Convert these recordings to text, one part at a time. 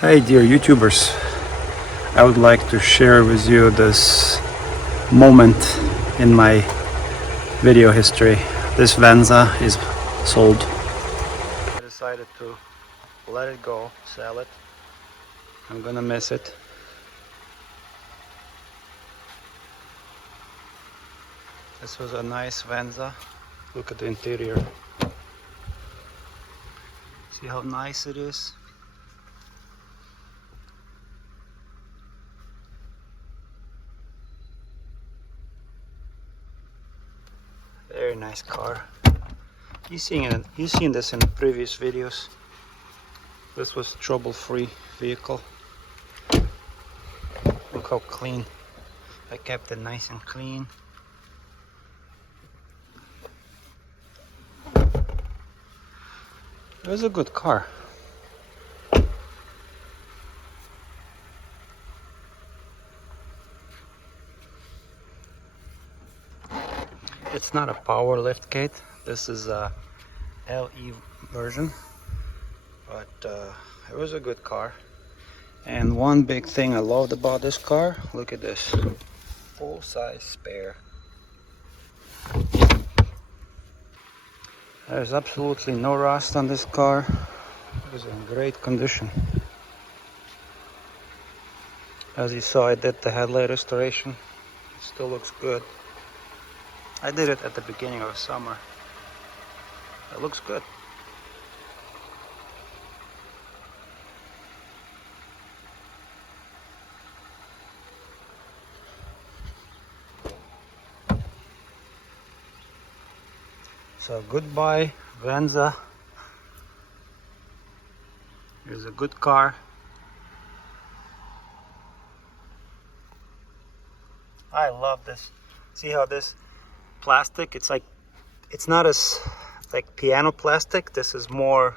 Hey dear YouTubers, I would like to share with you this moment in my video history. This Venza is sold. I decided to let it go, sell it. I'm gonna miss it. This was a nice Venza. Look at the interior. See how nice it is? Very nice car. You've seen this in the previous videos. This was trouble-free vehicle. Look how clean. I kept it nice and clean. It was a good car. It's not a power lift kit. This is a LE version, but it was a good car. And one big thing I loved about this car, look at this, full-size spare. There's absolutely no rust on this car. It was in great condition. As you saw, I did the headlight restoration. It still looks good. I did it at the beginning of summer. It looks good. So goodbye Venza. Here's a good car. I love this. See how this plastic, it's not as like piano plastic. This is more,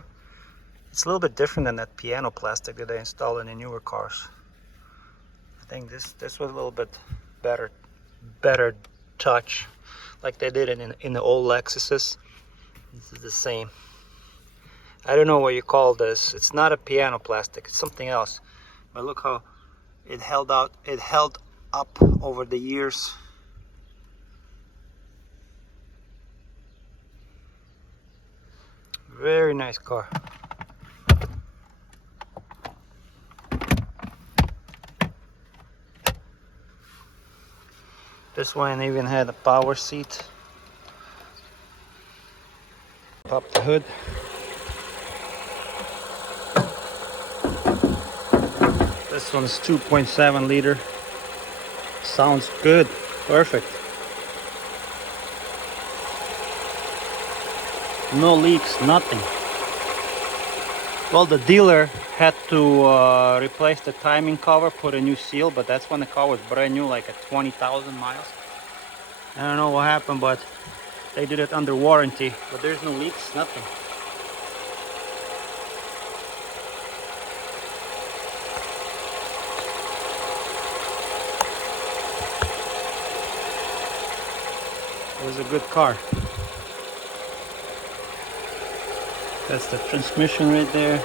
it's a little bit different than that piano plastic that they install in the newer cars. I think this was a little bit better touch, like they did in the old Lexuses. This is the same. I don't know what you call this. It's not a piano plastic, it's something else. But look how it held up over the years. Very nice car. This one even had a power seat. Pop the hood. This one's 2.7 liter. Sounds good. Perfect. No leaks, nothing. Well, the dealer had to replace the timing cover, put a new seal, but that's when the car was brand new, like at 20,000 miles. I don't know what happened, but they did it under warranty. But there's no leaks, nothing. It was a good car. That's the transmission right there.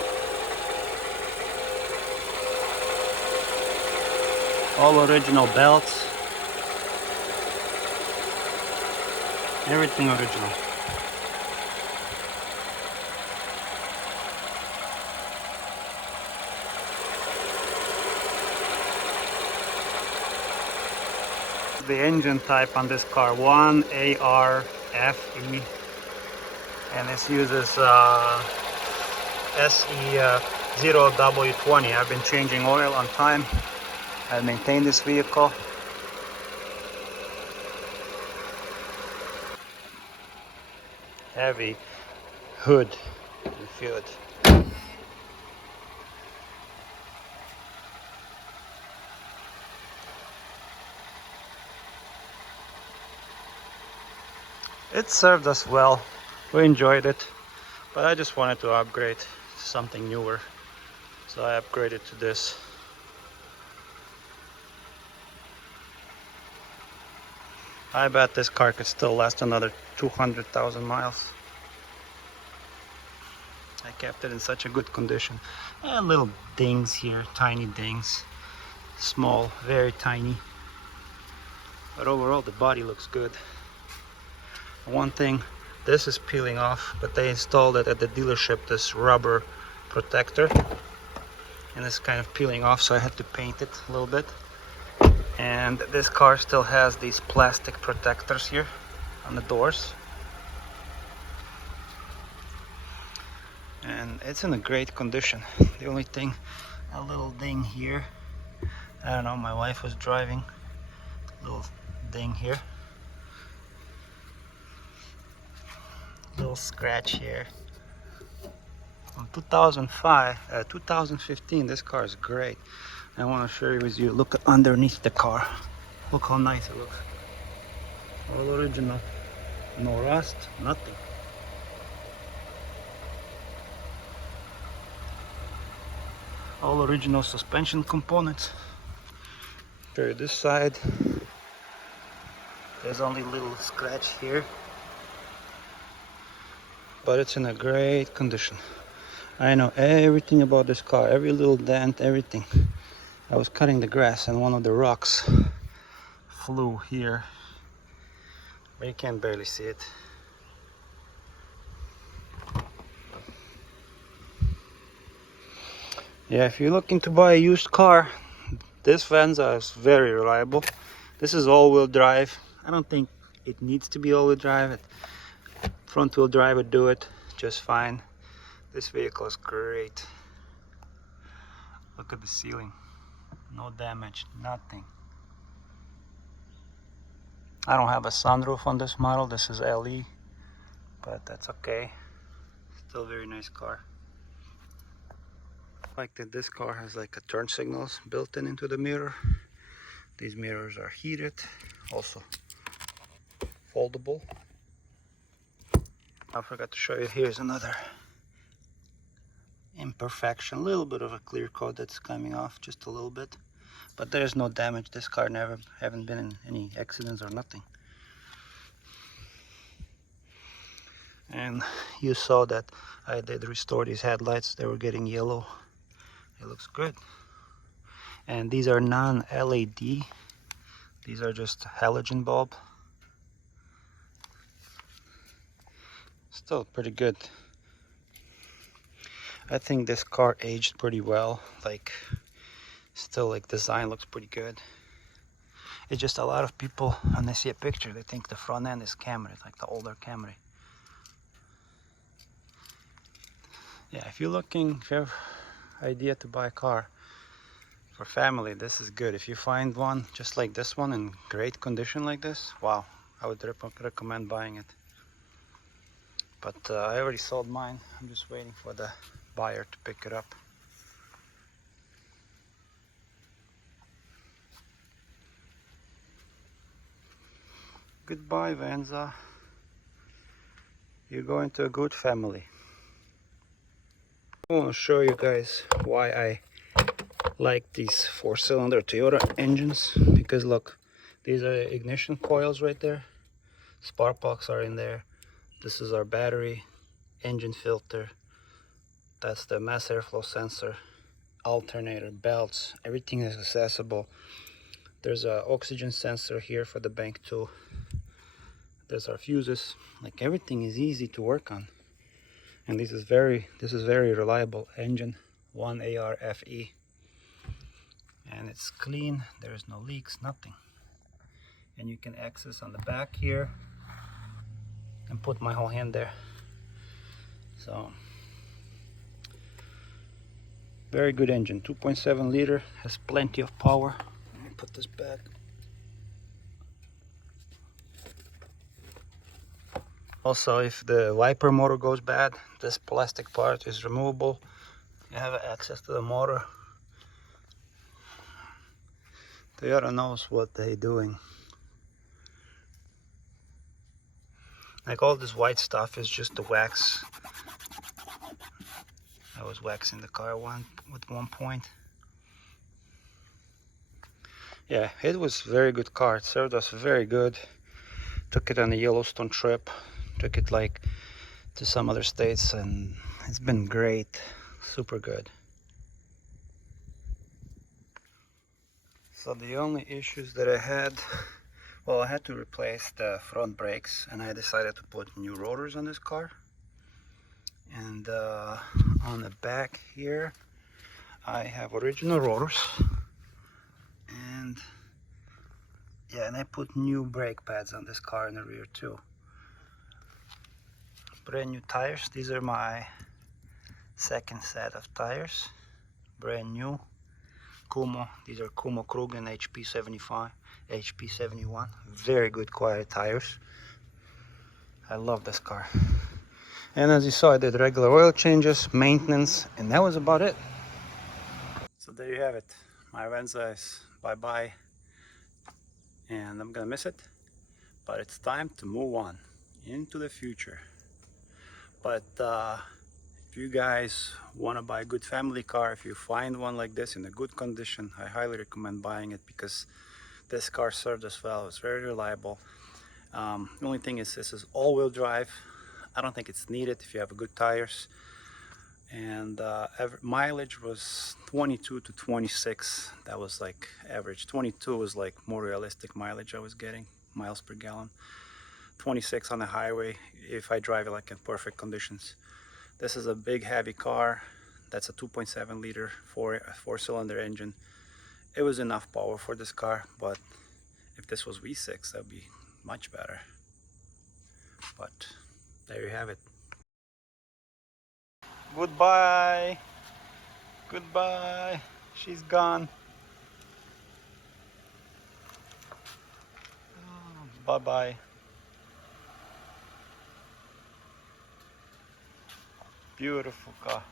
All original belts. Everything original. The engine type on this car, 1ARFE, and this uses SE0W20. I've been changing oil on time. I maintain this vehicle. Heavy hood and hood. It served us well. We enjoyed it, but I just wanted to upgrade to something newer, so I upgraded to this. I bet this car could still last another 200,000 miles. I kept it in such a good condition. And little dings here, tiny dings. Small, very tiny. But overall the body looks good. One thing, this is peeling off, but they installed it at the dealership, this rubber protector. And it's kind of peeling off, so I had to paint it a little bit. And this car still has these plastic protectors here on the doors. And it's in a great condition. The only thing, a little ding here. I don't know, my wife was driving. Little ding here. Little scratch here. From 2015, this car is great. I want to share it with you. Look underneath the car. Look how nice it looks. All original. No rust, nothing. All original suspension components. Okay, this side, there's only a little scratch here, but it's in a great condition. I know everything about this car, every little dent, everything. I was cutting the grass and one of the rocks flew here, but you can barely see it. Yeah, if you're looking to buy a used car, this Venza is very reliable. This is all-wheel drive. I don't think it needs to be all-wheel drive. Front-wheel drive would do it just fine. This vehicle is great. Look at the ceiling. No damage, nothing. I don't have a sunroof on this model. This is LE, but that's okay. Still a very nice car. I like that this car has like a turn signals built in into the mirror. These mirrors are heated, also foldable. I forgot to show you, here's another imperfection, a little bit of a clear coat that's coming off, just a little bit, but there's no damage. This car haven't been in any accidents or nothing. And you saw that I did restore these headlights. They were getting yellow. It looks good. And these are non-LED. These are just halogen bulb. Still pretty good. I think this car aged pretty well. Like, still, like, design looks pretty good. It's just a lot of people, when they see a picture, they think the front end is Camry, like the older Camry. Yeah, if you have idea to buy a car for family, this is good. If you find one just like this one in great condition like this, wow, I would recommend buying it. But I already sold mine. I'm just waiting for the buyer to pick it up. Goodbye, Venza. You're going to a good family. I want to show you guys why I like these 4-cylinder Toyota engines, because look, these are ignition coils right there, spark plugs are in there, this is our battery, engine filter, that's the mass airflow sensor, alternator, belts, everything is accessible. There's an oxygen sensor here for the bank too. There's our fuses, like everything is easy to work on. And this is very reliable engine, 1ARFE. And it's clean, there's no leaks, nothing. And you can access on the back here and put my whole hand there. So, very good engine, 2.7 liter, has plenty of power. Let me put this back. Also, if the wiper motor goes bad, this plastic part is removable. You have access to the motor. Toyota knows what they're doing. Like all this white stuff is just the wax. I was waxing the car at one point. Yeah, it was a very good car. It served us very good. Took it on a Yellowstone trip. Took it like to some other states, and it's been great, super good. So the only issues that I had, well, I had to replace the front brakes, and I decided to put new rotors on this car. And on the back here I have original rotors, and yeah, and I put new brake pads on this car in the rear too. Brand new tires. These are my second set of tires, brand new Kumo. These are Kumo Krugen HP 75, HP 71. Very good quality tires. I love this car. And as you saw, I did regular oil changes, maintenance, and that was about it. So there you have it. My Venza is bye-bye, and I'm gonna miss it, but it's time to move on into the future. But if you guys want to buy a good family car, if you find one like this in a good condition, I highly recommend buying it, because this car served us well. It's very reliable. The only thing is, this is all-wheel drive. I don't think it's needed if you have good tires. And mileage was 22 to 26. That was like average. 22 was like more realistic mileage I was getting, miles per gallon. 26 on the highway if I drive it like in perfect conditions. This is a big heavy car. That's a 2.7 liter four-cylinder engine. It was enough power for this car, but if this was V6, that would be much better. But there you have it. Goodbye. Goodbye. She's gone. Bye-bye. Beautiful car.